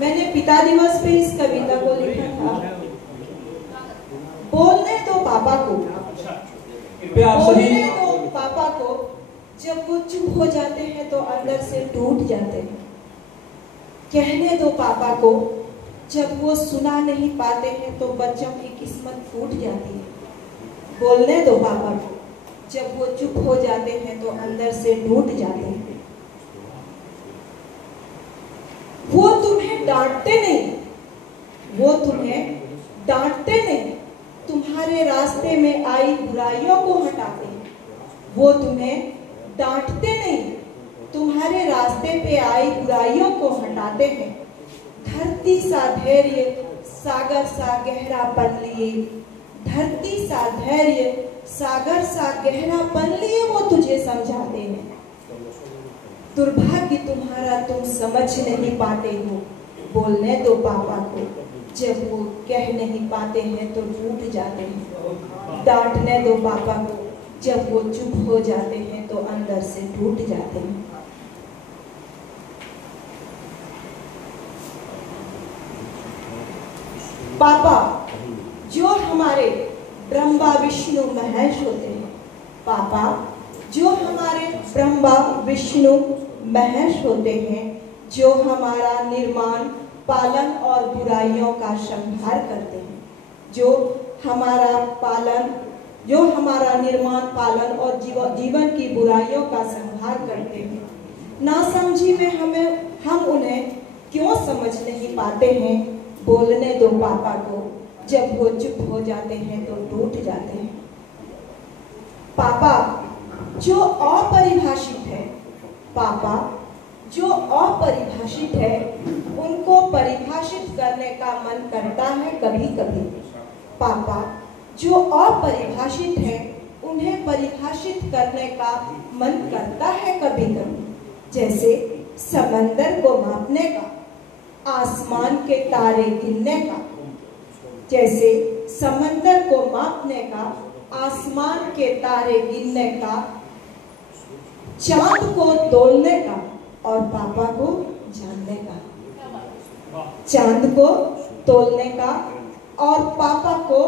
मैंने पिता दिवस पे इस कविता को लिखा था। बोलने दो पापा को, बोलने दो पापा को, जब वो चुप हो जाते हैं तो अंदर से टूट जाते हैं। कहने दो पापा को, जब वो सुना नहीं पाते हैं तो बच्चों की किस्मत फूट जाती है। बोलने दो पापा को, जब वो चुप हो जाते हैं तो अंदर से टूट जाते हैं। वो तुम्हें डांटते नहीं, वो तुम्हें डांटते नहीं, तुम्हारे रास्ते में आई बुराइयों को हटाते हैं। वो तुम्हें डांटते नहीं, तुम्हारे रास्ते पे आई बुराइयों को हटाते हैं। धरती सा धैर्य, सागर सा गहरापन लिए, धरती सा धैर्य, सागर सा गहरापन लिए वो तुझे समझाते हैं। दुर्भाग्य तुम्हारा, तुम समझ नहीं पाते हो। बोलने दो पापा को, जब वो कह नहीं पाते हैं तो टूट जाते हैं। डांटने दो पापा को, जब वो चुप हो जाते हैं तो अंदर से टूट जाते हैं। पापा जो हमारे ब्रह्मा विष्णु महेश होते हैं, पापा जो हमारे ब्रह्मा विष्णु महेश होते हैं, जो हमारा निर्माण पालन और बुराइयों का संहार करते हैं, जो हमारा निर्माण पालन और जीवन की बुराइयों का संहार करते हैं। नासमझी में हम उन्हें क्यों समझ नहीं पाते हैं। बोलने दो पापा को, जब वो चुप हो जाते हैं तो टूट जाते हैं। पापा जो अपरिभाषित है, पापा जो अपरिभाषित है, उनको परिभाषित करने का मन करता है कभी कभी। पापा जो अपरिभाषित है, उन्हें परिभाषित करने का मन करता है कभी कभी। जैसे समंदर को मापने का, आसमान के तारे गिनने का। जैसे समंदर को मापने का, आसमान के तारे गिनने का, चांद को तोलने का और पापा को जानने का। चांद को तोलने का और पापा को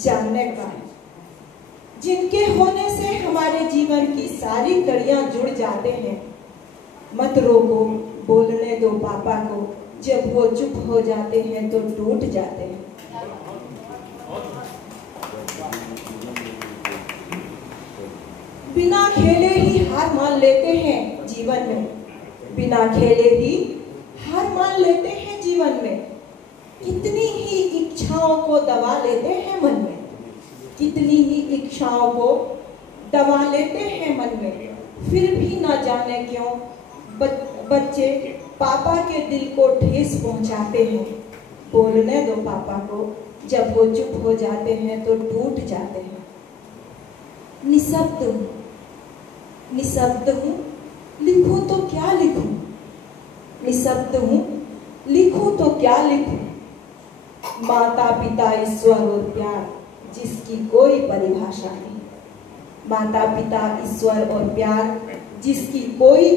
जानने का, जिनके होने से हमारे जीवन की सारी कड़ियां जुड़ जाते हैं। मत रोको, बोलने दो पापा को, जब वो चुप हो जाते हैं तो टूट जाते हैं। बिना खेले ही हार मान लेते हैं जीवन में, बिना खेले ही हार मान लेते हैं जीवन में। कितनी ही इच्छाओं को दबा लेते हैं मन में, कितनी ही इच्छाओं को दबा लेते हैं मन में। फिर भी ना जाने क्यों बच्चे पापा के दिल को ठेस पहुंचाते हैं। बोलने दो पापा को, जब वो चुप हो जाते हैं तो टूट जाते हैं। निशब्द हूँ, निशब्द हूँ, लिखूं तो क्या लिखूं। निशब्द हूँ, लिखूं तो क्या लिखूं। माता पिता ईश्वर और प्यार, जिसकी कोई परिभाषा नहीं। माता पिता ईश्वर और प्यार, जिसकी कोई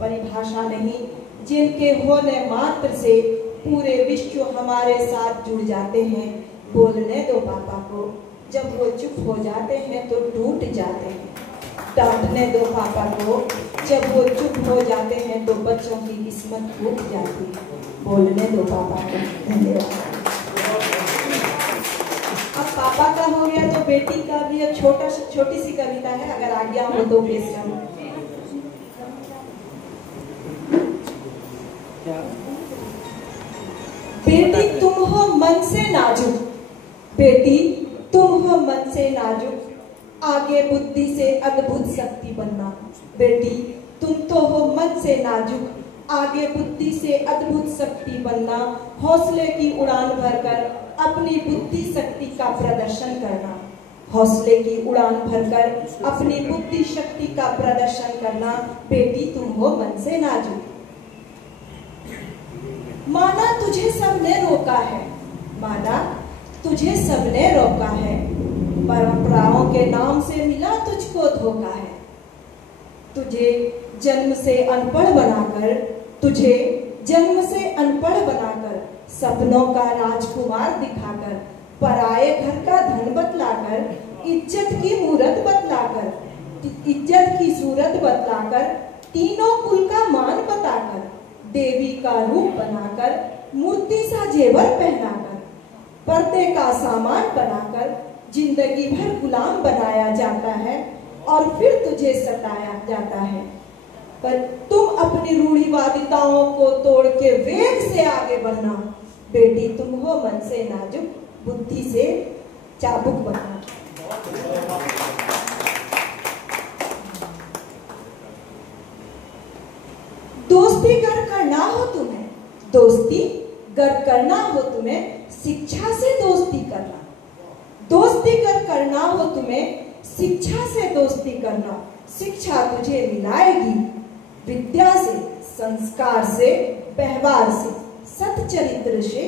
परिभाषा नहीं। जिनके होने मात्र से पूरे विश्व हमारे साथ जुड़ जाते हैं। बोलने दो पापा को, जब वो चुप हो जाते हैं तो टूट जाते हैं। डांटने दो पापा को, जब वो चुप हो जाते हैं तो बच्चों की किस्मत फूट जाती है। बोलने दो पापा को। धन्यवाद। अब पापा का हो गया तो बेटी का भी एक छोटी सी कविता है, अगर आज्ञा हो तो पेश करूं। बेटी तुम हो मन से नाजुक, बेटी तुम हो मन से नाजुक, आगे बुद्धि से अद्भुत शक्ति बनना। बेटी तुम तो हो मन से नाजुक, आगे बुद्धि से अद्भुत शक्ति बनना। हौसले की उड़ान भरकर अपनी बुद्धि शक्ति का प्रदर्शन करना। हौसले की उड़ान भरकर अपनी बुद्धि शक्ति का प्रदर्शन करना। बेटी तुम हो मन से नाजुक। माना तुझे सबने रोका है, माना तुझे सबने रोका है, परंपराओं के नाम से मिला तुझको धोखा है। तुझे जन्म से अनपढ़ बनाकर, तुझे जन्म से अनपढ़ बनाकर, सपनों का राजकुमार दिखाकर, पराए घर का धन बतलाकर, इज्जत की मूरत बतलाकर, इज्जत की सूरत बतलाकर, तीनों कुल का मान बताकर, देवी का रूप बनाकर, मूर्ति सा जेवर पहनाकर, पर्दे का सामान बनाकर जिंदगी भर गुलाम बनाया जाता है और फिर तुझे सताया जाता है। पर तुम अपनी रूढ़िवादिताओं को तोड़ के वेग से आगे बढ़ना। बेटी तुम हो मन से नाजुक, बुद्धि से चाबुक बनना। दोस्ती गर करना हो तुम्हें, दोस्ती गर करना हो तुम्हें, शिक्षा से दोस्ती करना। दोस्ती गर करना हो तुम्हें, शिक्षा से दोस्ती करना। शिक्षा तुझे मिलाएगी विद्या से, संस्कार से, व्यवहार से, सच्चरित्र से,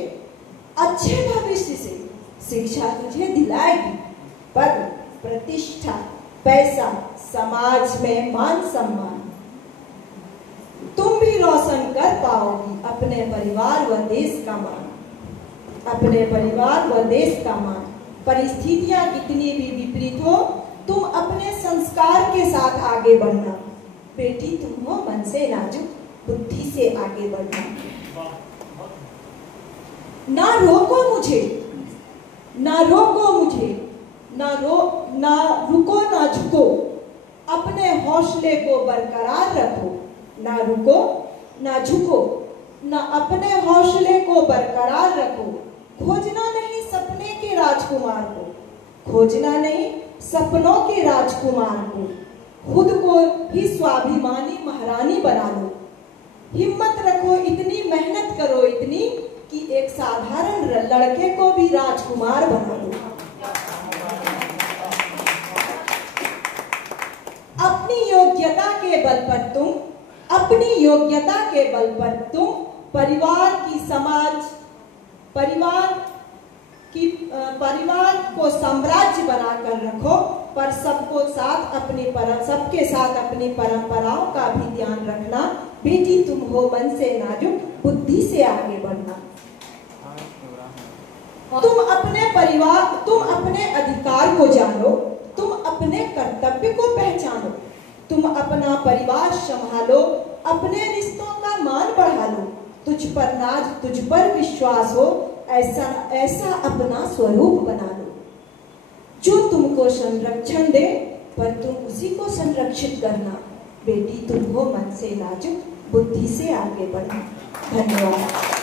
अच्छे भविष्य से। शिक्षा तुझे दिलाएगी पद, प्रतिष्ठा, पैसा, समाज में मान सम्मान। तुम भी रोशन कर पाओगी अपने परिवार व देश का मान, अपने परिवार व देश का मान। परिस्थितियां कितनी भी विपरीत हो, तुम अपने संस्कार के साथ आगे बढ़ना। बेटी तुम हो मन से नाजुक, बुद्धि से आगे बढ़ना। ना रोको मुझे, ना रोको मुझे, ना रुको ना झुको, अपने हौसले को बरकरार रखो। ना रुको ना झुको, ना अपने हौसले को बरकरार रखो। खोजना नहीं सपने के राजकुमार को, खोजना नहीं सपनों के राजकुमार को। खुद को ही स्वाभिमानी महारानी बना लो। हिम्मत रखो इतनी, मेहनत करो इतनी कि एक साधारण लड़के को भी राजकुमार बना दो। अपनी योग्यता के बल पर तुम, अपनी योग्यता के बल पर तुम परिवार की, समाज, परिवार को साम्राज्य बनाकर रखो। पर सबके साथ अपनी परंपराओं का भी ध्यान रखना। बेटी तुम हो मन से नाजुक, बुद्धि से आगे बढ़ना। तुम अपने अधिकार को जानो, तुम अपने कर्तव्य को पहचानो, तुम अपना परिवार संभालो, अपने रिश्तों का मान बढ़ा लो। तुझ पर नाज, तुझ पर विश्वास हो, ऐसा अपना स्वरूप बना लो। जो तुमको संरक्षण दे, पर तुम उसी को संरक्षित करना। बेटी तुम हो मन से नाजुक, बुद्धि से आगे बढ़ना। धन्यवाद।